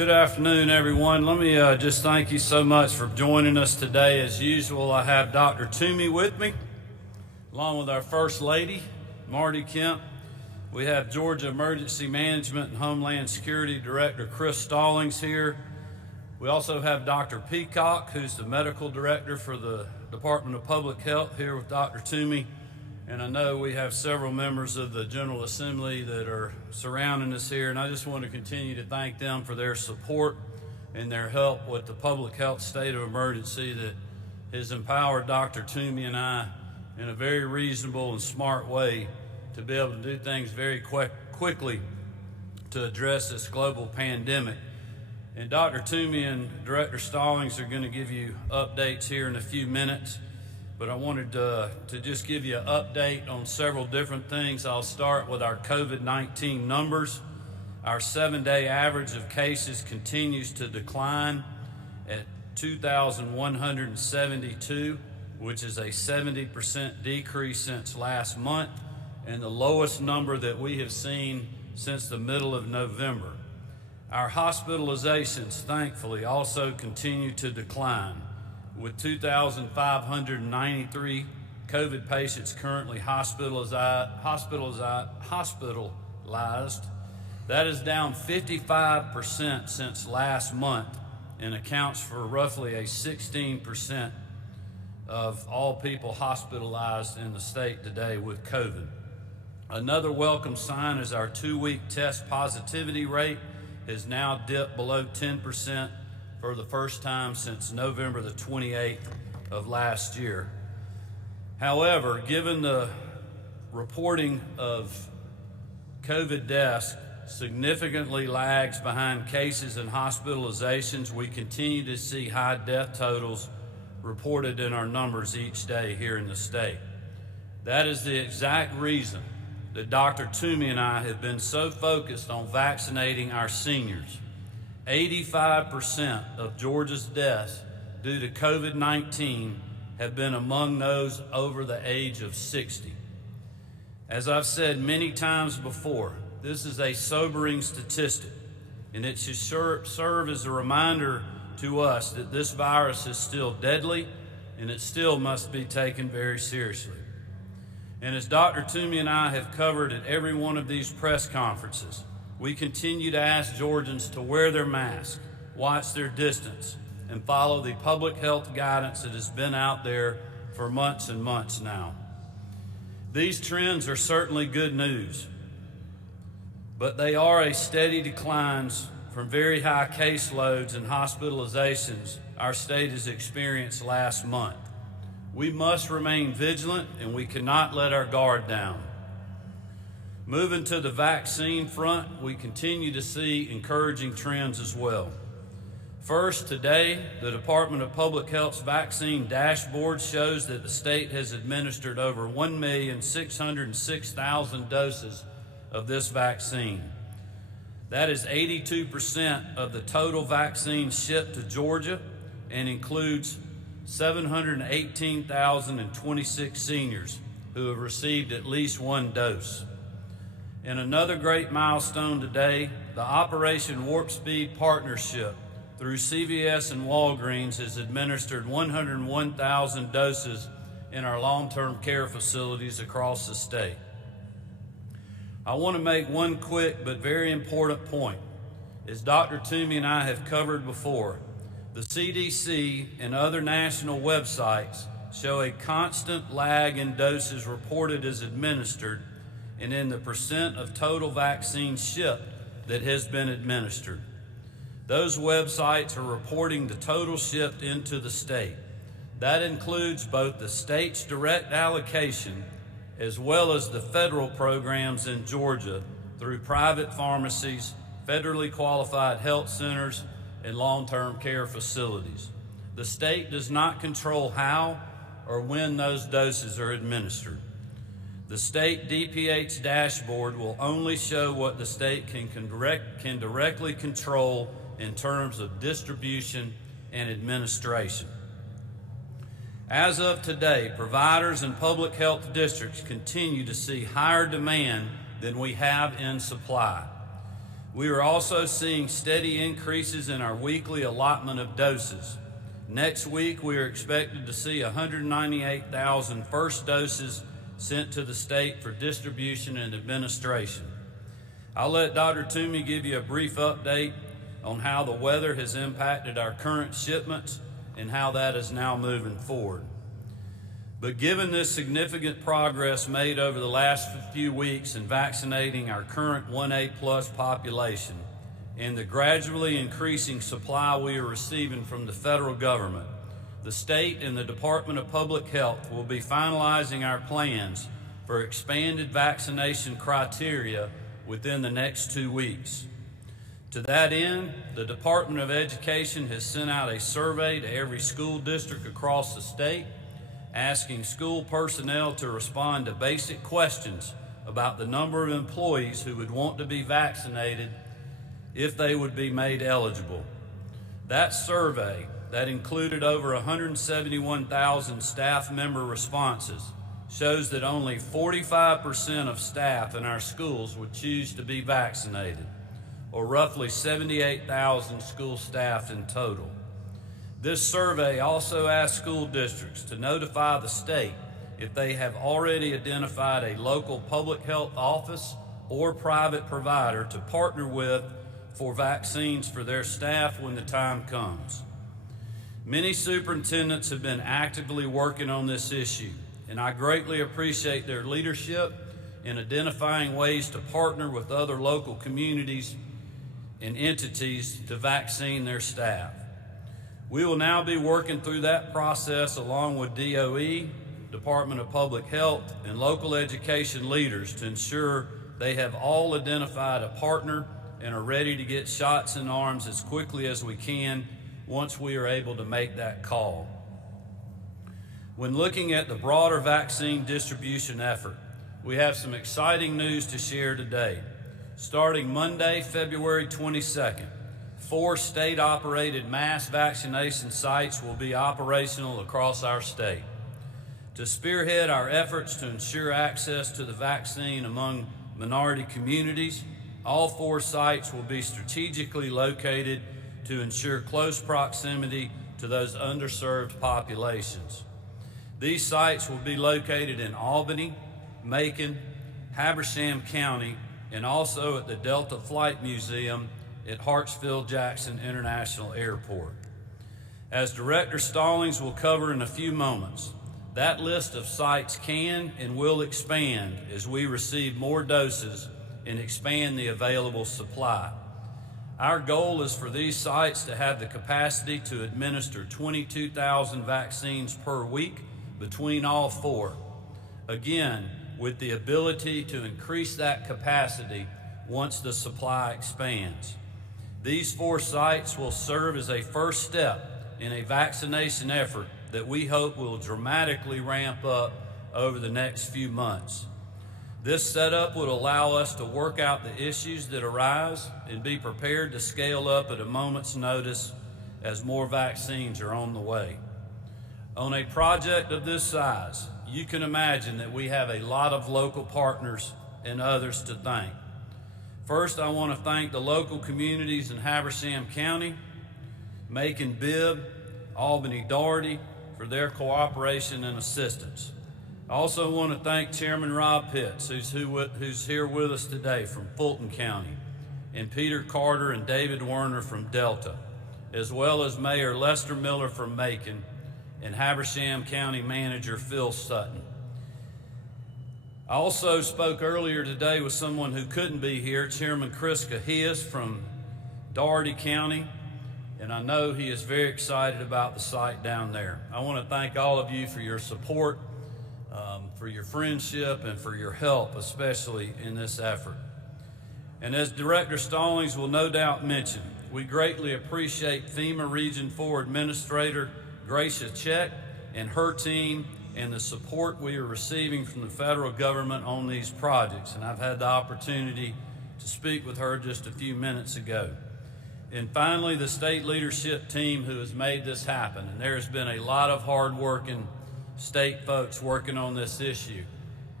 Good afternoon, everyone. Let me just thank you so much for joining us today. As usual, I have Dr. Toomey with me, along with our First Lady, Marty Kemp. We have Georgia Emergency Management and Homeland Security Director Chris Stallings here. We also have Dr. Peacock, who's the Medical Director for the Department of Public Health, here with Dr. Toomey. And I know we have several members of the General Assembly that are surrounding us here, and I just want to continue to thank them for their support and their help with the public health state of emergency that has empowered Dr. Toomey and I in a very reasonable and smart way to be able to do things very quickly to address this global pandemic. And Dr. Toomey and Director Stallings are going to give you updates here in a few minutes. But I wanted to just give you an update on several different things. I'll start with our COVID-19 numbers. Our 7-day average of cases continues to decline at 2,172, which is a 70% decrease since last month, and the lowest number that we have seen since the middle of November. Our hospitalizations, thankfully, also continue to decline, with 2,593 COVID patients currently hospitalized. That is down 55% since last month and accounts for roughly a 16% of all people hospitalized in the state today with COVID. Another welcome sign is our 2-week test positivity rate has now dipped below 10% for the first time since November the 28th of last year. However, given the reporting of COVID deaths significantly lags behind cases and hospitalizations, we continue to see high death totals reported in our numbers each day here in the state. That is the exact reason that Dr. Toomey and I have been so focused on vaccinating our seniors. 85% of Georgia's deaths due to COVID-19 have been among those over the age of 60. As I've said many times before, this is a sobering statistic, and it should serve as a reminder to us that this virus is still deadly and it still must be taken very seriously. And as Dr. Toomey and I have covered at every one of these press conferences, we continue to ask Georgians to wear their masks, watch their distance, and follow the public health guidance that has been out there for months and months now. These trends are certainly good news, but they are a steady declines from very high caseloads and hospitalizations our state has experienced last month. We must remain vigilant, and we cannot let our guard down. Moving to the vaccine front, we continue to see encouraging trends as well. First, today, the Department of Public Health's vaccine dashboard shows that the state has administered over 1,606,000 doses of this vaccine. That is 82% of the total vaccine shipped to Georgia and includes 718,026 seniors who have received at least one dose. And another great milestone today, the Operation Warp Speed partnership through CVS and Walgreens has administered 101,000 doses in our long-term care facilities across the state. I want to make one quick but very important point. As Dr. Toomey and I have covered before, the CDC and other national websites show a constant lag in doses reported as administered and in the percent of total vaccine shipped that has been administered. Those websites are reporting the total shipped into the state. That includes both the state's direct allocation as well as the federal programs in Georgia through private pharmacies, federally qualified health centers, and long-term care facilities. The state does not control how or when those doses are administered. The state DPH dashboard will only show what the state can directly control in terms of distribution and administration. As of today, providers and public health districts continue to see higher demand than we have in supply. We are also seeing steady increases in our weekly allotment of doses. Next week, we are expected to see 198,000 first doses sent to the state for distribution and administration. I'll let Dr. Toomey give you a brief update on how the weather has impacted our current shipments and how that is now moving forward. But given this significant progress made over the last few weeks in vaccinating our current 1A plus population and the gradually increasing supply we are receiving from the federal government, the state and the Department of Public Health will be finalizing our plans for expanded vaccination criteria within the next 2 weeks. To that end, the Department of Education has sent out a survey to every school district across the state, asking school personnel to respond to basic questions about the number of employees who would want to be vaccinated if they would be made eligible. That survey, that included over 171,000 staff member responses, shows that only 45% of staff in our schools would choose to be vaccinated, or roughly 78,000 school staff in total. This survey also asked school districts to notify the state if they have already identified a local public health office or private provider to partner with for vaccines for their staff when the time comes. Many superintendents have been actively working on this issue, and I greatly appreciate their leadership in identifying ways to partner with other local communities and entities to vaccine their staff. We will now be working through that process along with DOE, Department of Public Health, and local education leaders to ensure they have all identified a partner and are ready to get shots in arms as quickly as we can once we are able to make that call. When looking at the broader vaccine distribution effort, we have some exciting news to share today. Starting Monday, February 22nd, 4 state-operated mass vaccination sites will be operational across our state. To spearhead our efforts to ensure access to the vaccine among minority communities, all 4 sites will be strategically located to ensure close proximity to those underserved populations. These sites will be located in Albany, Macon, Habersham County, and also at the Delta Flight Museum at Hartsfield-Jackson International Airport. As Director Stallings will cover in a few moments, that list of sites can and will expand as we receive more doses and expand the available supply. Our goal is for these sites to have the capacity to administer 22,000 vaccines per week between all 4. Again, with the ability to increase that capacity once the supply expands. These 4 sites will serve as a first step in a vaccination effort that we hope will dramatically ramp up over the next few months. This setup would allow us to work out the issues that arise and be prepared to scale up at a moment's notice as more vaccines are on the way. On a project of this size, you can imagine that we have a lot of local partners and others to thank. First, I want to thank the local communities in Habersham County, Macon Bibb, Albany Doherty for their cooperation and assistance. I also want to thank Chairman Rob Pitts, who's here with us today from Fulton County, and Peter Carter and David Werner from Delta, as well as Mayor Lester Miller from Macon and Habersham County Manager Phil Sutton. I also spoke earlier today with someone who couldn't be here, Chairman Chris Cahias from Doherty County, and I know he is very excited about the site down there. I want to thank all of you for your support, for your friendship, and for your help, especially in this effort. And as Director Stallings will no doubt mention, we greatly appreciate FEMA Region 4 Administrator Gracia Check and her team and the support we are receiving from the federal government on these projects. And I've had the opportunity to speak with her just a few minutes ago. And finally, the state leadership team who has made this happen. And there has been a lot of hard-working state folks working on this issue.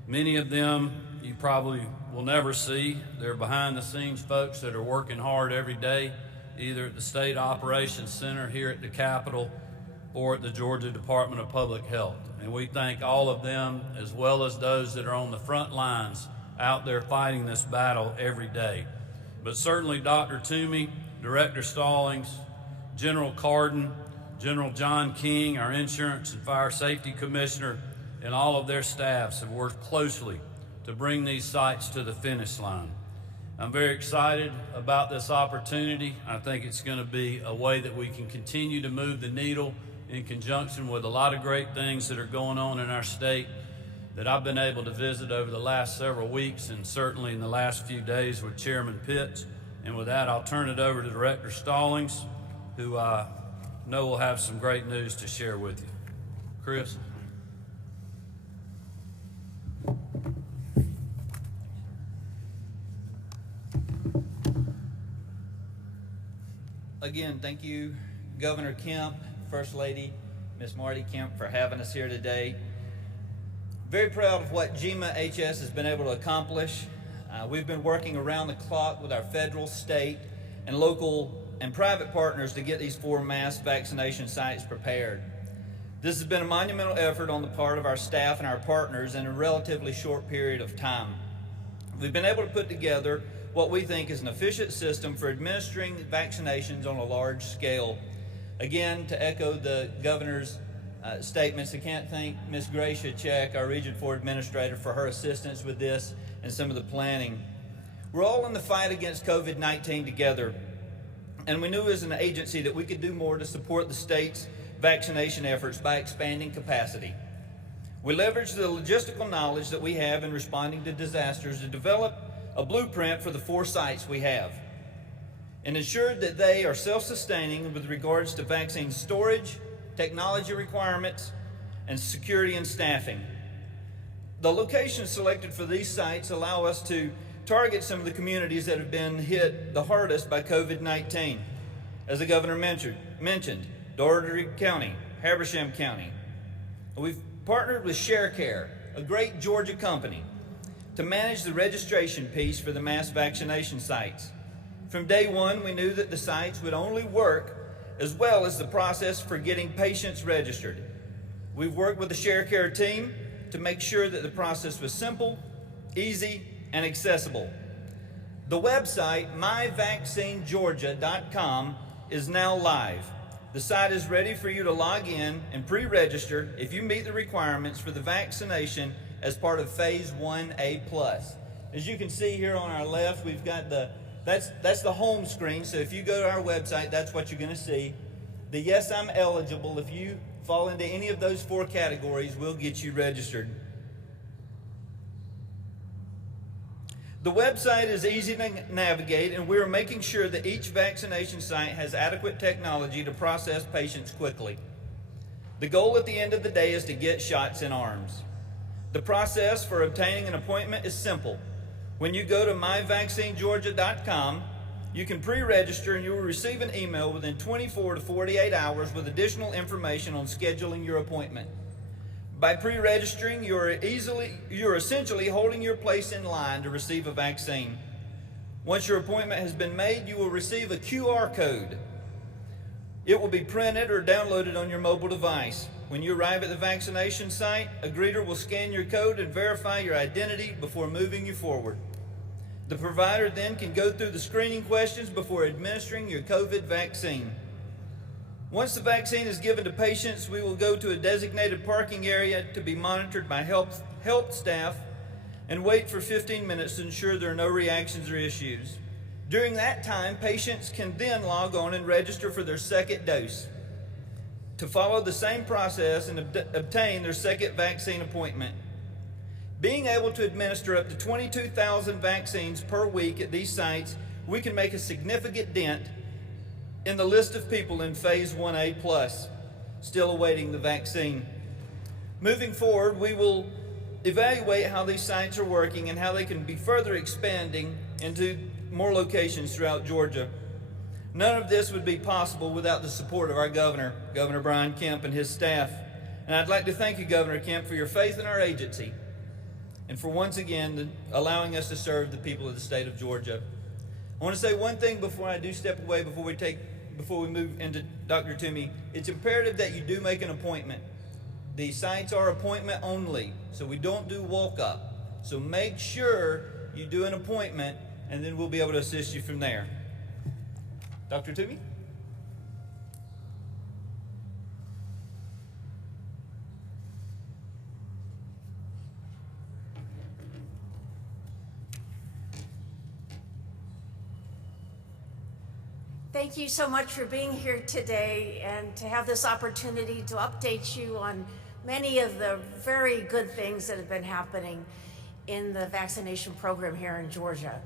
Many of them you probably will never see. They're behind the scenes folks that are working hard every day, either at the State Operations Center here at the Capitol or at the Georgia Department of Public Health. And we thank all of them, as well as those that are on the front lines out there fighting this battle every day. But certainly Dr. Toomey, Director Stallings, General Carden, General John King, our Insurance and Fire Safety Commissioner, and all of their staffs have worked closely to bring these sites to the finish line. I'm very excited about this opportunity. I think it's going to be a way that we can continue to move the needle in conjunction with a lot of great things that are going on in our state that I've been able to visit over the last several weeks and certainly in the last few days with Chairman Pitts. And with that, I'll turn it over to Director Stallings, who I know will have some great news to share with you. Chris. Again, thank you, Governor Kemp, First Lady, Ms. Marty Kemp, for having us here today. Very proud of what GEMA HS has been able to accomplish. We've been working around the clock with our federal, state, and local and private partners to get these 4 mass vaccination sites prepared. This has been a monumental effort on the part of our staff and our partners in a relatively short period of time. We've been able to put together what we think is an efficient system for administering vaccinations on a large scale. Again, to echo the governor's statements, I can't thank Ms. Gracia Check, our Region 4 Administrator, for her assistance with this and some of the planning. We're all in the fight against COVID-19 together, and we knew as an agency that we could do more to support the state's vaccination efforts by expanding capacity. We leveraged the logistical knowledge that we have in responding to disasters to develop a blueprint for the 4 sites we have, and ensured that they are self-sustaining with regards to vaccine storage, technology requirements, and security and staffing. The locations selected for these sites allow us to target some of the communities that have been hit the hardest by COVID-19. As the governor mentioned, Doherty County, Habersham County. We've partnered with ShareCare, a great Georgia company, to manage the registration piece for the mass vaccination sites. From day one, we knew that the sites would only work as well as the process for getting patients registered. We've worked with the ShareCare team to make sure that the process was simple, easy, and accessible. The website, myvaccinegeorgia.com, is now live. The site is ready for you to log in and pre-register if you meet the requirements for the vaccination as part of Phase 1A+. As you can see here on our left, we've got that's the home screen, so if you go to our website, that's what you're going to see. The Yes, I'm Eligible, if you fall into any of those 4 categories, we'll get you registered. The website is easy to navigate, and we're making sure that each vaccination site has adequate technology to process patients quickly. The goal at the end of the day is to get shots in arms. The process for obtaining an appointment is simple. When you go to myvaccinegeorgia.com, you can pre-register and you will receive an email within 24 to 48 hours with additional information on scheduling your appointment. By pre-registering, you're essentially holding your place in line to receive a vaccine. Once your appointment has been made, you will receive a QR code. It will be printed or downloaded on your mobile device. When you arrive at the vaccination site, a greeter will scan your code and verify your identity before moving you forward. The provider then can go through the screening questions before administering your COVID vaccine. Once the vaccine is given to patients, we will go to a designated parking area to be monitored by health staff and wait for 15 minutes to ensure there are no reactions or issues. During that time, patients can then log on and register for their second dose to follow the same process and obtain their second vaccine appointment. Being able to administer up to 22,000 vaccines per week at these sites, we can make a significant dent in the list of people in Phase 1A+, still awaiting the vaccine. Moving forward, we will evaluate how these sites are working and how they can be further expanding into more locations throughout Georgia. None of this would be possible without the support of our governor, Governor Brian Kemp, and his staff. And I'd like to thank you, Governor Kemp, for your faith in our agency and for once again allowing us to serve the people of the state of Georgia. I want to say one thing before I do step away, before we move into Dr. Toomey. It's imperative that you do make an appointment. The sites are appointment only, so we don't do walk-up. So make sure you do an appointment, and then we'll be able to assist you from there. Dr. Toomey? Thank you so much for being here today and to have this opportunity to update you on many of the very good things that have been happening in the vaccination program here in Georgia.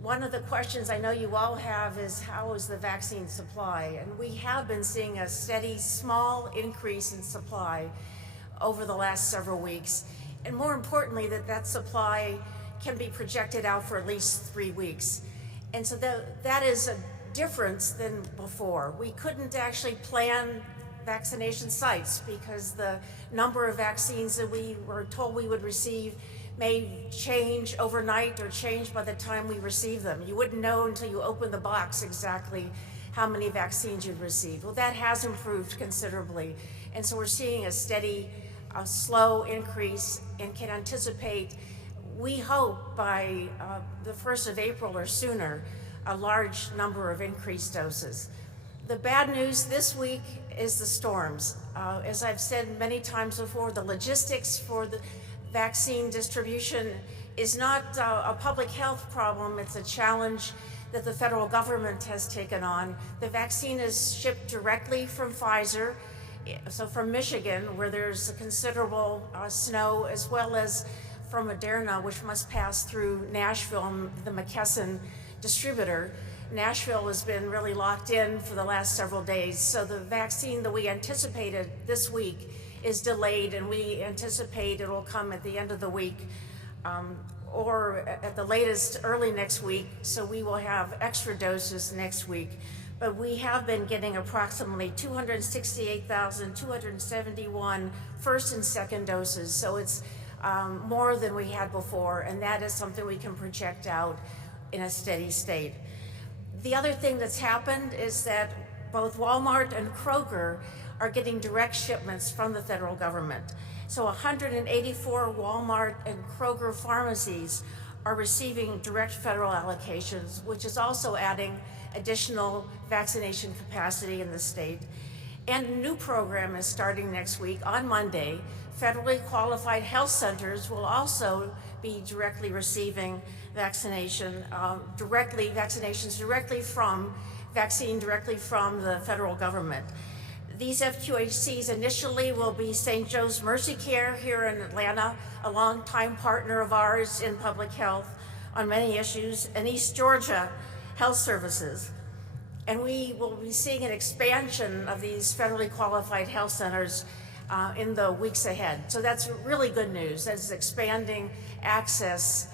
One of the questions I know you all have is, how is the vaccine supply? And we have been seeing a steady, small increase in supply over the last several weeks. And more importantly, that supply can be projected out for at least 3 weeks. And so that is a difference than before. We couldn't actually plan vaccination sites because the number of vaccines that we were told we would receive may change overnight or change by the time we receive them. You wouldn't know until you open the box exactly how many vaccines you'd receive. Well, that has improved considerably. And so we're seeing a steady, slow increase and can anticipate, we hope by the 1st of April or sooner, a large number of increased doses. The bad news this week is the storms. As I've said many times before, the logistics for the vaccine distribution is not a public health problem, it's a challenge that the federal government has taken on. The vaccine is shipped directly from Pfizer, so from Michigan, where there's a considerable snow, as well as from Moderna, which must pass through Nashville, the McKesson distributor. Nashville has been really locked in for the last several days, so the vaccine that we anticipated this week is delayed, and we anticipate it will come at the end of the week or at the latest early next week, so we will have extra doses next week. But we have been getting approximately 268,271 first and second doses, so it's more than we had before, and that is something we can project out in a steady state. The other thing that's happened is that both Walmart and Kroger are getting direct shipments from the federal government. So 184 Walmart and Kroger pharmacies are receiving direct federal allocations, which is also adding additional vaccination capacity in the state. And a new program is starting next week on Monday. Federally qualified health centers will also be directly receiving vaccinations directly from the federal government. These FQHCs initially will be St. Joe's Mercy Care here in Atlanta, a longtime partner of ours in public health on many issues, and East Georgia Health Services. And we will be seeing an expansion of these federally qualified health centers in the weeks ahead. So that's really good news. That's expanding access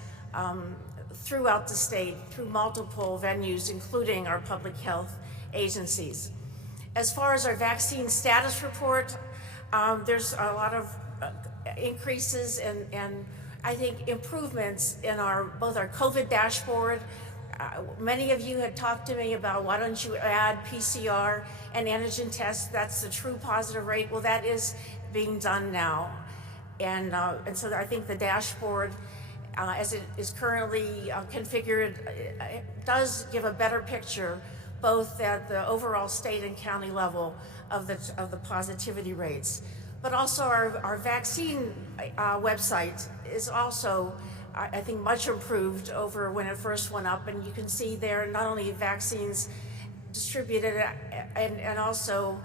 throughout the state through multiple venues, including our public health agencies. As far as our vaccine status report, there's a lot of increases and I think improvements in both our COVID dashboard. Many of you had talked to me about, why don't you add PCR and antigen tests? That's the true positive rate. Well, that is being done now. And so I think the dashboard, as it is currently configured, it does give a better picture, both at the overall state and county level of the positivity rates. But also our vaccine website is also, I think, much improved over when it first went up, and you can see there not only vaccines distributed and also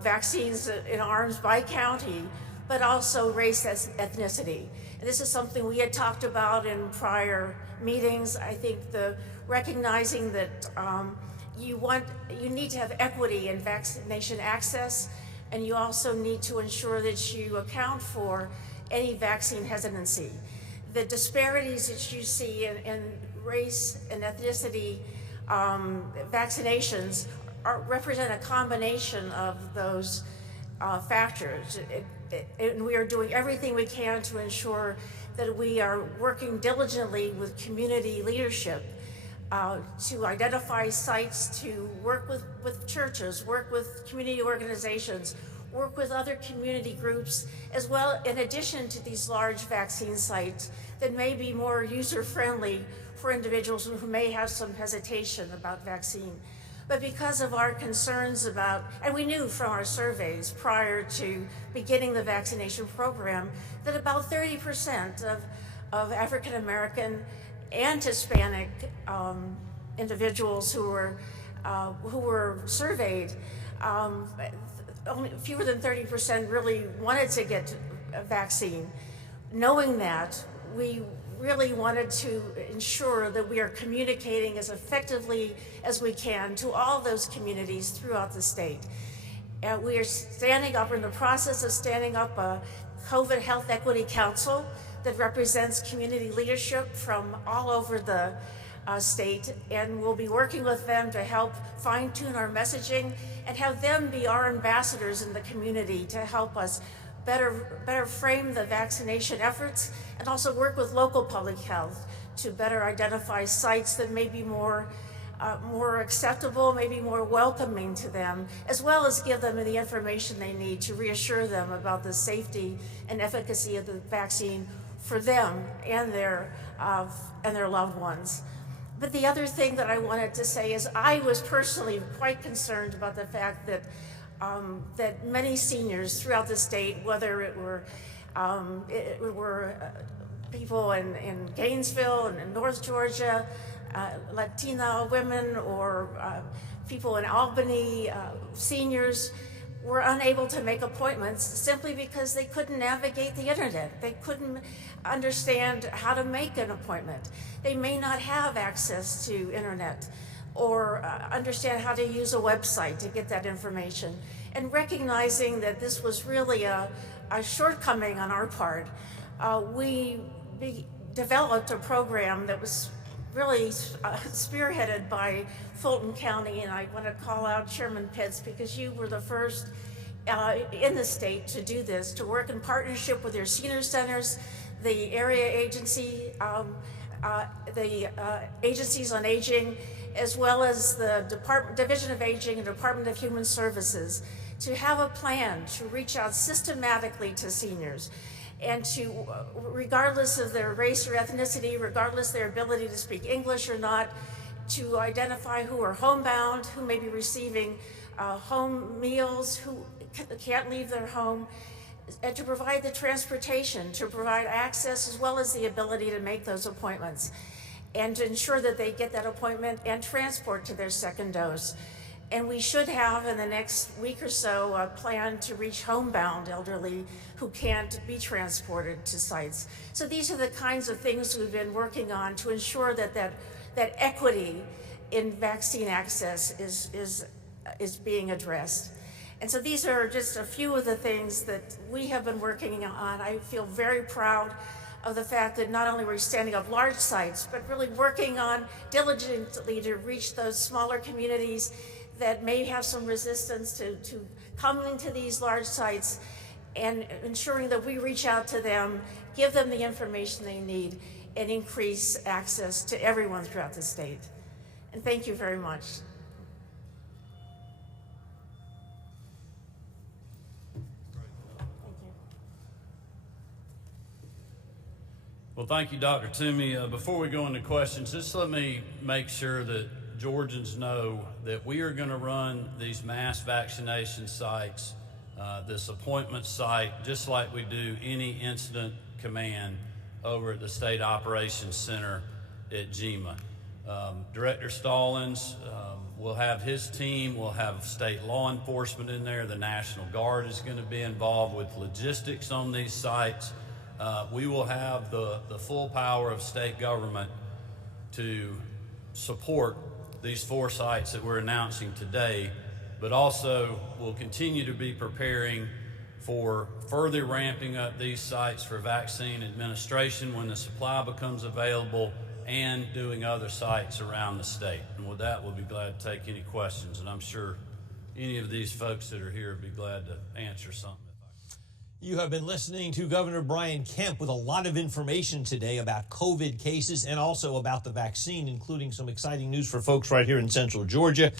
vaccines in arms by county, but also race as ethnicity. And this is something we had talked about in prior meetings. I think recognizing that you need to have equity in vaccination access, and you also need to ensure that you account for any vaccine hesitancy. The disparities that you see in race and ethnicity vaccinations represent a combination of those factors. And we are doing everything we can to ensure that we are working diligently with community leadership to identify sites, to work with churches, work with community organizations, work with other community groups, as well, in addition to these large vaccine sites that may be more user-friendly for individuals who may have some hesitation about vaccine. But because of our concerns about, and we knew from our surveys prior to beginning the vaccination program that about 30% of African American and Hispanic individuals who were surveyed, only fewer than 30% really wanted to get a vaccine. Knowing that, we really wanted to ensure that we are communicating as effectively as we can to all those communities throughout the state. And we are in the process of standing up a COVID Health Equity Council that represents community leadership from all over the state, and we'll be working with them to help fine-tune our messaging and have them be our ambassadors in the community to help us better frame the vaccination efforts, and also work with local public health to better identify sites that may be more acceptable, maybe more welcoming to them, as well as give them the information they need to reassure them about the safety and efficacy of the vaccine for them and their loved ones. But the other thing that I wanted to say is I was personally quite concerned about the fact that that many seniors throughout the state, whether it were people in Gainesville and in North Georgia, Latina women, or people in Albany, seniors, were unable to make appointments simply because they couldn't navigate the internet. They couldn't understand how to make an appointment. They may not have access to internet or understand how to use a website to get that information. And recognizing that this was really a shortcoming on our part, we developed a program that was really spearheaded by Fulton County, and I want to call out Chairman Pitts because you were the first in the state to do this, to work in partnership with your senior centers, the area agency, the agencies on aging, as well as the Division of Aging and Department of Human Services, to have a plan to reach out systematically to seniors and to, regardless of their race or ethnicity, regardless of their ability to speak English or not, to identify who are homebound, who may be receiving home meals, who can't leave their home, and to provide the transportation, to provide access, as well as the ability to make those appointments, and to ensure that they get that appointment and transport to their second dose. And we should have, in the next week or so, a plan to reach homebound elderly who can't be transported to sites. So these are the kinds of things we've been working on to ensure that that equity in vaccine access is being addressed. And so these are just a few of the things that we have been working on. I feel very proud of the fact that not only we're standing up large sites, but really working on diligently to reach those smaller communities that may have some resistance to coming to these large sites, and ensuring that we reach out to them, give them the information they need, and increase access to everyone throughout the state. And thank you very much. Well, thank you, Dr. Toomey. Before we go into questions, just let me make sure that Georgians know that we are going to run these mass vaccination sites, this appointment site, just like we do any incident command over at the State Operations Center at GEMA. Director Stallings will have his team, we'll have state law enforcement in there, the National Guard is going to be involved with logistics on these sites. We will have the full power of state government to support these 4 sites that we're announcing today, but also we'll continue to be preparing for further ramping up these sites for vaccine administration when the supply becomes available, and doing other sites around the state. And with that, we'll be glad to take any questions, and I'm sure any of these folks that are here would be glad to answer something. You have been listening to Governor Brian Kemp with a lot of information today about COVID cases and also about the vaccine, including some exciting news for folks right here in central Georgia.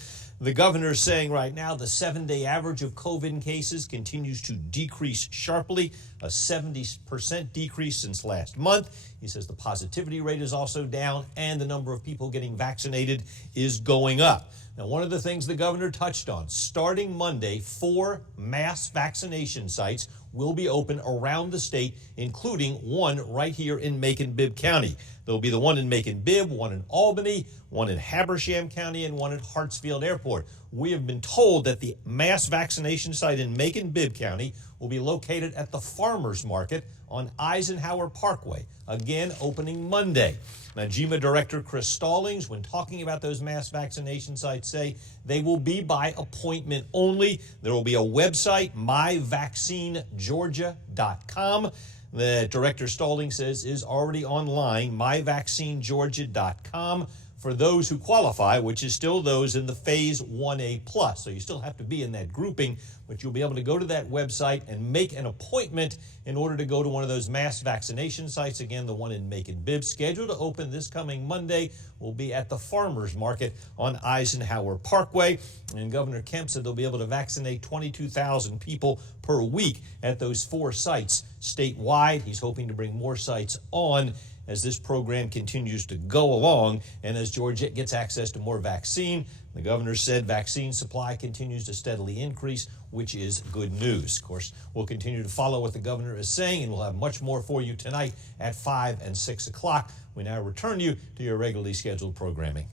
The governor is saying right now the 7-day average of COVID cases continues to decrease sharply, a 70% decrease since last month. He says the positivity rate is also down and the number of people getting vaccinated is going up. Now, one of the things the governor touched on, starting Monday, 4 mass vaccination sites will be open around the state, including one right here in Macon-Bibb County. There'll be the one in Macon-Bibb, one in Albany, one in Habersham County, and one at Hartsfield Airport. We have been told that the mass vaccination site in Macon-Bibb County will be located at the Farmers Market on Eisenhower Parkway, again opening Monday. Now, GEMA Director Chris Stallings, when talking about those mass vaccination sites, say they will be by appointment only. There will be a website, myvaccinegeorgia.com. that Director Stallings says is already online, myvaccinegeorgia.com, for those who qualify, which is still those in the Phase 1A+. So you still have to be in that grouping, but you'll be able to go to that website and make an appointment in order to go to one of those mass vaccination sites. Again, the one in Macon-Bibb, scheduled to open this coming Monday, will be at the Farmers Market on Eisenhower Parkway. And Governor Kemp said they'll be able to vaccinate 22,000 people per week at those 4 sites statewide. He's hoping to bring more sites on as this program continues to go along and as Georgia gets access to more vaccine. The governor said vaccine supply continues to steadily increase, which is good news. Of course, we'll continue to follow what the governor is saying, and we'll have much more for you tonight at 5 and 6 o'clock. We now return you to your regularly scheduled programming.